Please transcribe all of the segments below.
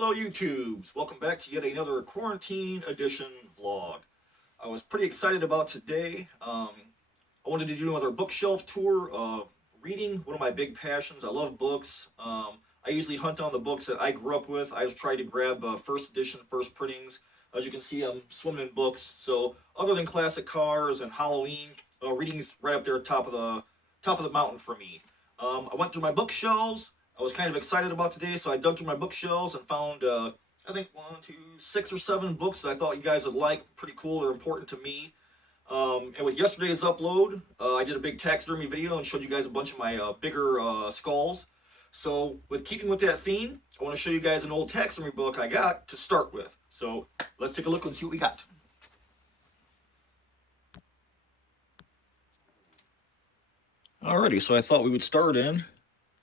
Hello YouTubes! Welcome back to yet another quarantine edition vlog. I was pretty excited about today. I wanted to do another bookshelf tour. Reading, one of my big passions. I love books. I usually hunt down the books that I grew up with. I try to grab first edition, first printings. As you can see, I'm swimming in books. So other than classic cars and Halloween, reading's right up there at top of the mountain for me. I went through my bookshelves. I was kind of excited about today, so I dug through my bookshelves and found, I think, 6 or 7 books that I thought you guys would like. Pretty cool, they're important to me. And with yesterday's upload, I did a big taxidermy video and showed you guys a bunch of my bigger skulls. So, with keeping with that theme, I want to show you guys an old taxidermy book I got to start with. So, let's take a look and see what we got. Alrighty, so I thought we would start in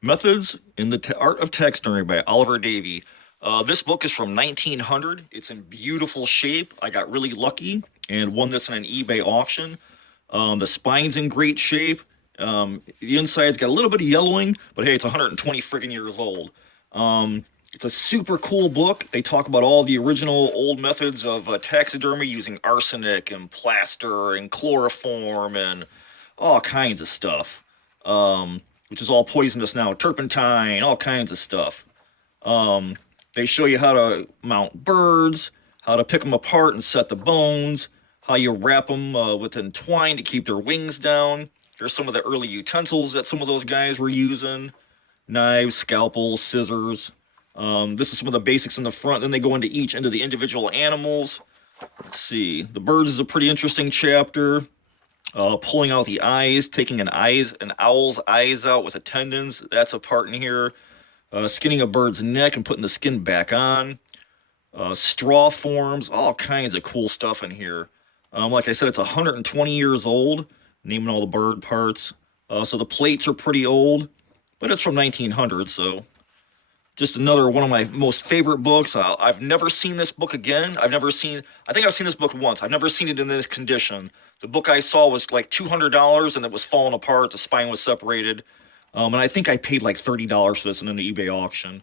Methods in the Art of Taxidermy by Oliver Davey. This book is from 1900. It's in beautiful shape. I got really lucky and won this in an eBay auction. The spine's in great shape. The inside's got a little bit of yellowing, but hey, it's 120 friggin' years old. It's a super cool book. They talk about all the original old methods of taxidermy using arsenic and plaster and chloroform and all kinds of stuff. Which is all poisonous now, turpentine, all kinds of stuff. They show you how to mount birds, how to pick them apart and set the bones, how you wrap them within twine to keep their wings down. Here's some of the early utensils that some of those guys were using. Knives, scalpels, scissors. This is some of the basics in the front. Then they go into each end of the individual animals. Let's see. The birds is a pretty interesting chapter. Pulling out the eyes, taking an owl's eyes out with the tendons. That's a part in here. Skinning a bird's neck and putting the skin back on. Straw forms, all kinds of cool stuff in here. Like I said, it's 120 years old, naming all the bird parts. So the plates are pretty old, but it's from 1900, so just another one of my most favorite books. I've never seen this book again. I think I've seen this book once. I've never seen it in this condition. The book I saw was like $200 and it was falling apart. The spine was separated. And I think I paid like $30 for this in an eBay auction,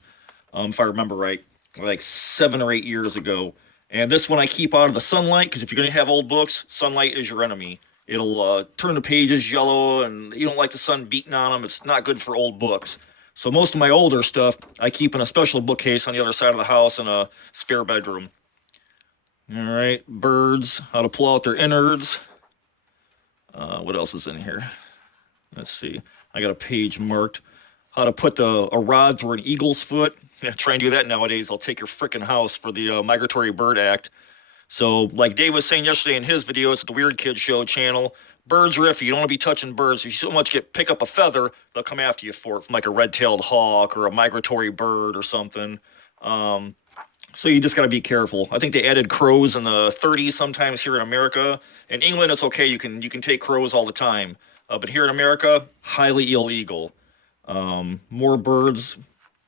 if I remember right, like 7 or 8 years ago. And this one I keep out of the sunlight, because if you're going to have old books, sunlight is your enemy. It'll turn the pages yellow, and you don't like the sun beating on them. It's not good for old books. So most of my older stuff, I keep in a special bookcase on the other side of the house in a spare bedroom. All right, birds, how to pull out their innards. What else is in here? Let's see. I got a page marked. How to put a rod through an eagle's foot. Yeah, try and do that nowadays. They'll take your frickin' house for the Migratory Bird Act. So, like Dave was saying yesterday in his video, it's at the Weird Kid Show channel. Birds are iffy. You don't want to be touching birds. If you so much pick up a feather, they'll come after you for it, from like a red-tailed hawk or a migratory bird or something. So you just got to be careful. I think they added crows in the 30s sometimes here in America. In England, it's okay. You can take crows all the time. But here in America, highly illegal. More birds,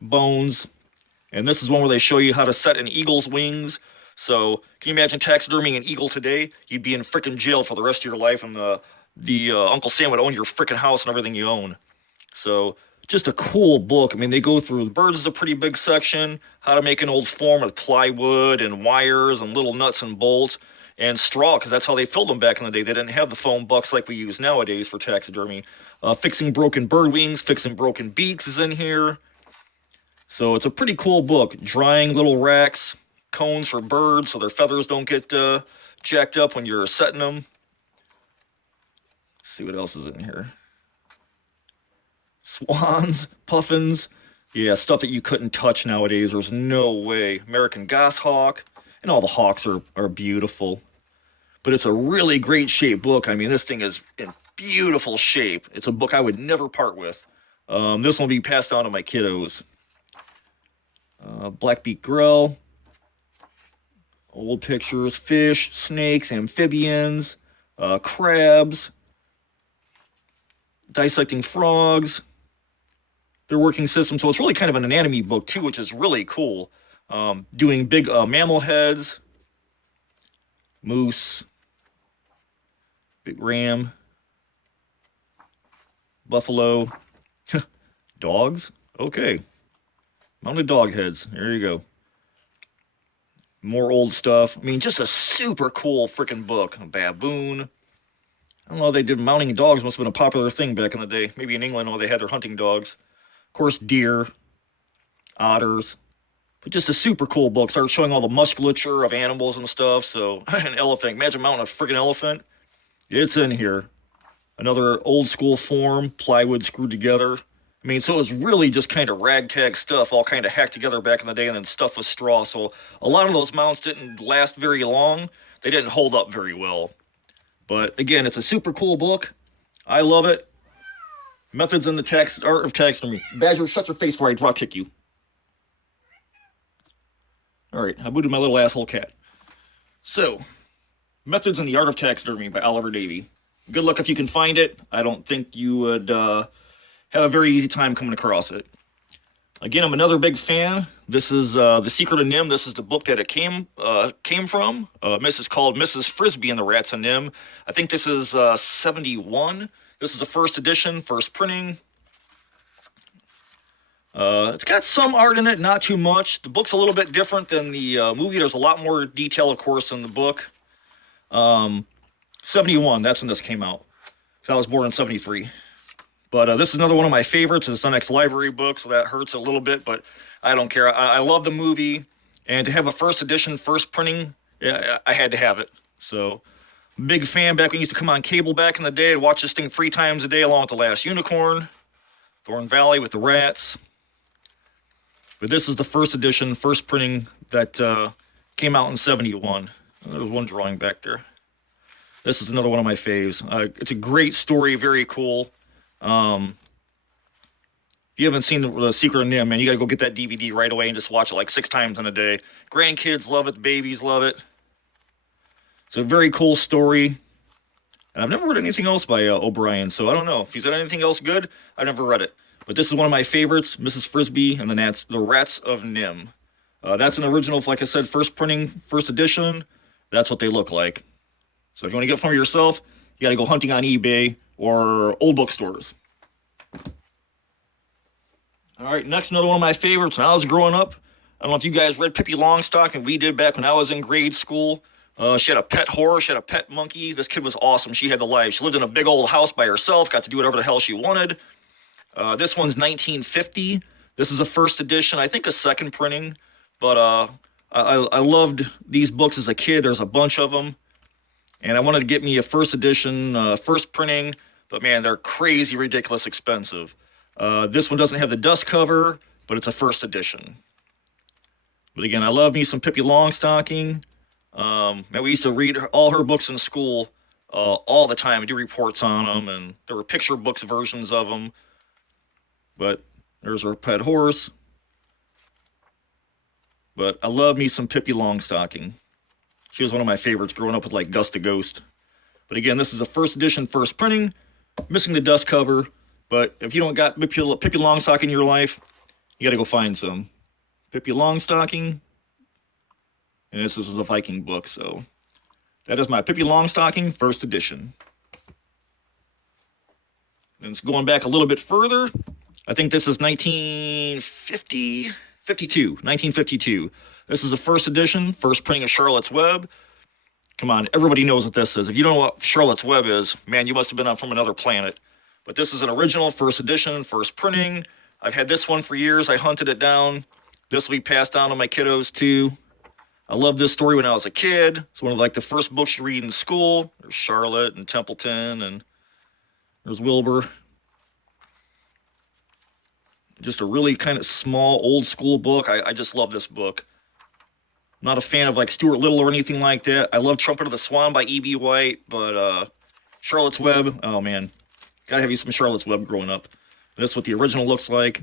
bones. And this is one where they show you how to set an eagle's wings. So, can you imagine taxidermying an eagle today? You'd be in frickin' jail for the rest of your life, and the Uncle Sam would own your frickin' house and everything you own. So, just a cool book. I mean, they go through, birds is a pretty big section, how to make an old form with plywood and wires and little nuts and bolts, and straw, because that's how they filled them back in the day. They didn't have the foam bucks like we use nowadays for taxidermy. Fixing broken bird wings, fixing broken beaks is in here. So, it's a pretty cool book. Drying little racks, cones for birds so their feathers don't get jacked up when you're setting them. Let's see what else is in here. Swans, puffins, yeah, stuff that you couldn't touch nowadays. There's no way. American goshawk, and all the hawks are beautiful. But it's a really great shape book. I mean, this thing is in beautiful shape. It's a book I would never part with. This will be passed on to my kiddos. Black-beaked grill. Old pictures, fish, snakes, amphibians, crabs, dissecting frogs, their working system. So it's really kind of an anatomy book too, which is really cool. Doing big mammal heads, moose, big ram, buffalo, dogs. Okay, mounted dog heads. There you go. More old stuff. I mean, just a super cool freaking book. A baboon. I don't know, they did mounting dogs must have been a popular thing back in the day. Maybe in England where they had their hunting dogs. Of course, deer, otters. But just a super cool book. Started showing all the musculature of animals and stuff. So, an elephant. Imagine mounting a freaking elephant. It's in here. Another old school form, plywood screwed together. I mean, so it was really just kind of ragtag stuff, all kind of hacked together back in the day and then stuffed with straw. So a lot of those mounts didn't last very long. They didn't hold up very well. But again, it's a super cool book. I love it. Methods in the Art of Taxidermy. Badger, shut your face before I drop kick you. All right, I booted my little asshole cat. So, Methods in the Art of Taxidermy by Oliver Davey. Good luck if you can find it. I don't think you would have a very easy time coming across it. Again, I'm another big fan. This is The Secret of NIMH. This is the book that it came from. This is called Mrs. Frisbee and the Rats of NIMH. I think this is 71. This is a first edition, first printing. It's got some art in it, not too much. The book's a little bit different than the movie. There's a lot more detail, of course, in the book. 71, that's when this came out. So I was born in 73. But this is another one of my favorites. It's an ex-library book, so that hurts a little bit, but I don't care. I love the movie, and to have a first edition, first printing, yeah, I had to have it. So, big fan back when it used to come on cable back in the day. I'd watch this thing 3 times a day along with The Last Unicorn, Thorn Valley with the Rats. But this is the first edition, first printing that came out in 71. There was one drawing back there. This is another one of my faves. It's a great story, very cool. If you haven't seen the Secret of NIMH, man, you gotta go get that DVD right away and just watch it like 6 times in a day. Grandkids love it, the babies love it. It's a very cool story. And I've never read anything else by O'Brien, so I don't know. If he's got anything else good, I've never read it. But this is one of my favorites, Mrs. Frisbee and the Rats of NIMH. That's an original, like I said, first printing, first edition. That's what they look like. So if you want to get one for yourself, you got to go hunting on eBay or old bookstores. All right, next, another one of my favorites. When I was growing up, I don't know if you guys read Pippi Longstocking. We did back when I was in grade school. She had a pet horse. She had a pet monkey. This kid was awesome. She had the life. She lived in a big old house by herself. Got to do whatever the hell she wanted. This one's 1950. This is a first edition. I think a second printing. But I loved these books as a kid. There's a bunch of them. And I wanted to get me a first edition, first printing. But man, they're crazy, ridiculous expensive. This one doesn't have the dust cover, but it's a first edition. But again, I love me some Pippi Longstocking. Man, we used to read all her books in school all the time and do reports on them. And there were picture books versions of them. But there's her pet horse. But I love me some Pippi Longstocking. She was one of my favorites growing up with like Gus the Ghost. But again, this is a first edition, first printing. Missing the dust cover. But if you don't got Pippi Longstocking in your life, you got to go find some. Pippi Longstocking. And this is a Viking book, so that is my Pippi Longstocking first edition. And it's going back a little bit further. I think this is 1952. This is the first edition, first printing of Charlotte's Web. Come on, everybody knows what this is. If you don't know what Charlotte's Web is, man, you must have been from another planet. But this is an original, first edition, first printing. I've had this one for years. I hunted it down. This will be passed down to my kiddos, too. I loved this story when I was a kid. It's one of like the first books you read in school. There's Charlotte and Templeton, and there's Wilbur. Just a really kind of small, old school book. I just love this book. I'm not a fan of like Stuart Little or anything like that. I love Trumpet of the Swan by E.B.White, but Charlotte's Web, oh man. Gotta have you some Charlotte's Web growing up. This is what the original looks like.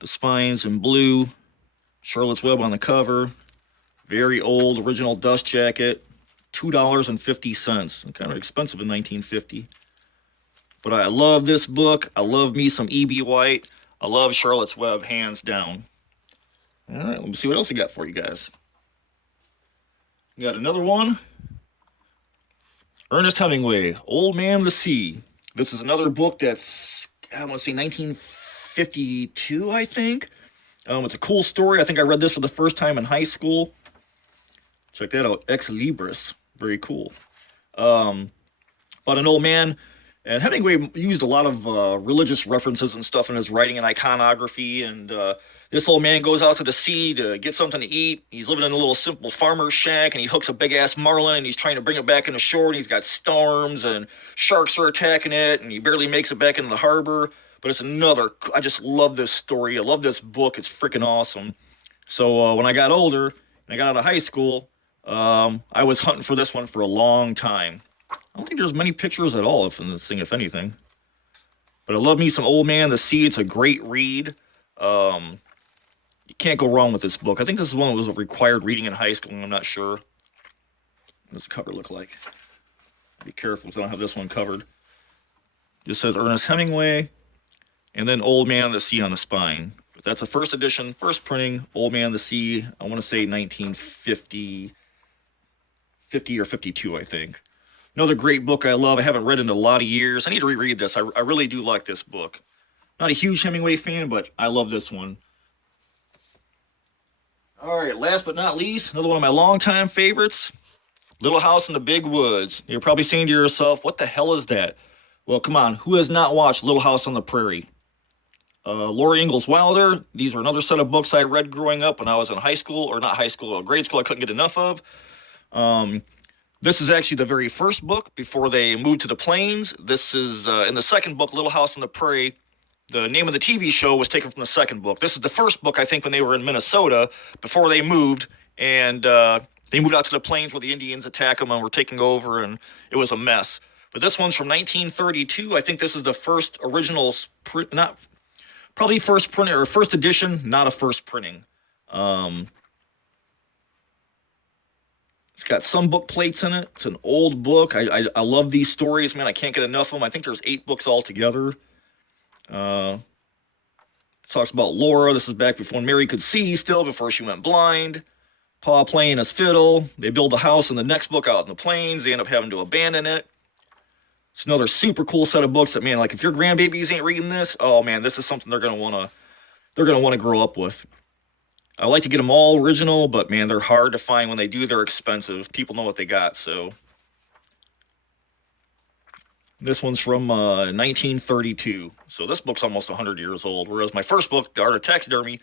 The spines in blue. Charlotte's Web on the cover. Very old, original dust jacket. $2.50. Kind of expensive in 1950. But I love this book. I love me some E.B.White. I love Charlotte's Web, hands down. All right, let me see what else I got for you guys. We got another one. Ernest Hemingway, Old Man of the Sea. This is another book that's, I want to say 1952, I think. It's a cool story. I think I read this for the first time in high school. Check that out, Ex Libris. Very cool. Um, about an old man. And Hemingway used a lot of religious references and stuff in his writing and iconography. And this old man goes out to the sea to get something to eat. He's living in a little simple farmer's shack, and he hooks a big ass marlin, and he's trying to bring it back into shore. And he's got storms, and sharks are attacking it, and he barely makes it back into the harbor. But it's another. I just love this story. I love this book. It's freaking awesome. So when I got older and I got out of high school, I was hunting for this one for a long time. I don't think there's many pictures at all in this thing, if anything. But I love me some Old Man the Sea. It's a great read. You can't go wrong with this book. I think this is one that was a required reading in high school. I'm not sure. What does the cover look like? Be careful because I don't have this one covered. It just says Ernest Hemingway, and then Old Man the Sea on the spine. But that's a first edition, first printing, Old Man the Sea. I want to say 1950, 50 or 52, I think. Another great book I love. I haven't read in a lot of years. I need to reread this. I really do like this book. Not a huge Hemingway fan, but I love this one. All right, last but not least, another one of my longtime favorites, Little House in the Big Woods. You're probably saying to yourself, what the hell is that? Well, come on, who has not watched Little House on the Prairie? Laura Ingalls Wilder. These are another set of books I read growing up when I was in high school, or not high school, grade school. I couldn't get enough of. This is actually the very first book before they moved to the plains. This is in the second book, Little House on the Prairie. The name of the TV show was taken from the second book. This is the first book, I think, when they were in Minnesota before they moved, and they moved out to the plains where the Indians attacked them and were taking over, and it was a mess. But this one's from 1932. I think this is the first original, not probably first printing or first edition, not a first printing. It's got some book plates in it. It's an old book. I love these stories, man. I can't get enough of them. I think there's 8 books altogether. It talks about Laura. This is back before Mary could see still, before she went blind. Pa playing his fiddle. They build a house in the next book out in the plains. They end up having to abandon it. It's another super cool set of books that, man, like if your grandbabies ain't reading this, oh man, this is something they're gonna wanna grow up with. I like to get them all original, but man, they're hard to find. When they do, they're expensive. People know what they got, so. This one's from 1932. So this book's almost 100 years old, whereas my first book, The Art of Taxidermy,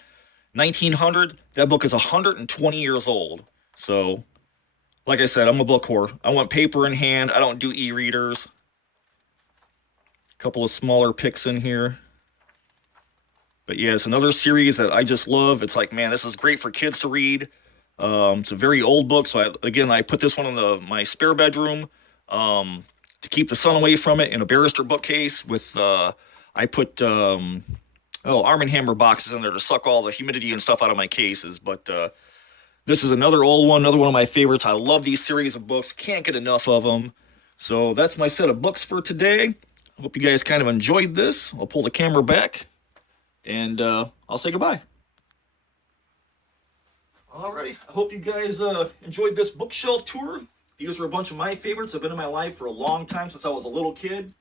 1900, that book is 120 years old. So, like I said, I'm a book whore. I want paper in hand. I don't do e-readers. A couple of smaller picks in here. But yeah, it's another series that I just love. It's like, man, this is great for kids to read. It's a very old book, so I put this one in my spare bedroom to keep the sun away from it, in a barrister bookcase with I put Arm & Hammer boxes in there to suck all the humidity and stuff out of my cases. But this is another old one, another one of my favorites. I love these series of books. Can't get enough of them. So that's my set of books for today. Hope you guys kind of enjoyed this. I'll pull the camera back. And I'll say goodbye. Alrighty, I hope you guys enjoyed this bookshelf tour. These are a bunch of my favorites. Have been in my life for a long time, since I was a little kid.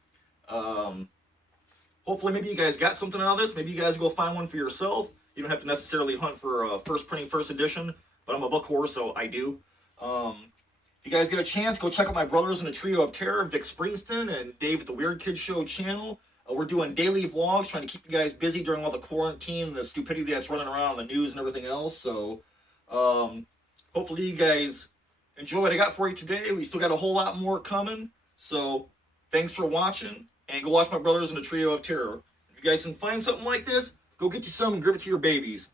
Hopefully maybe you guys got something out of this. Maybe you guys go find one for yourself. You don't have to necessarily hunt for first printing, first edition, but I'm a book whore, so I do. If you guys get a chance, go check out my brothers in the Trio of Terror, Vic Springston and Dave at the Weird Kid Show channel. We're doing daily vlogs, trying to keep you guys busy during all the quarantine and the stupidity that's running around on the news and everything else. So, hopefully you guys enjoy what I got for you today. We still got a whole lot more coming. So, thanks for watching, and go watch my brothers in the Trio of Terror. If you guys can find something like this, go get you some and give it to your babies.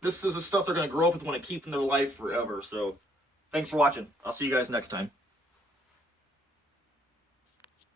This is the stuff they're gonna grow up with, want to keep in their life forever. So, thanks for watching. I'll see you guys next time.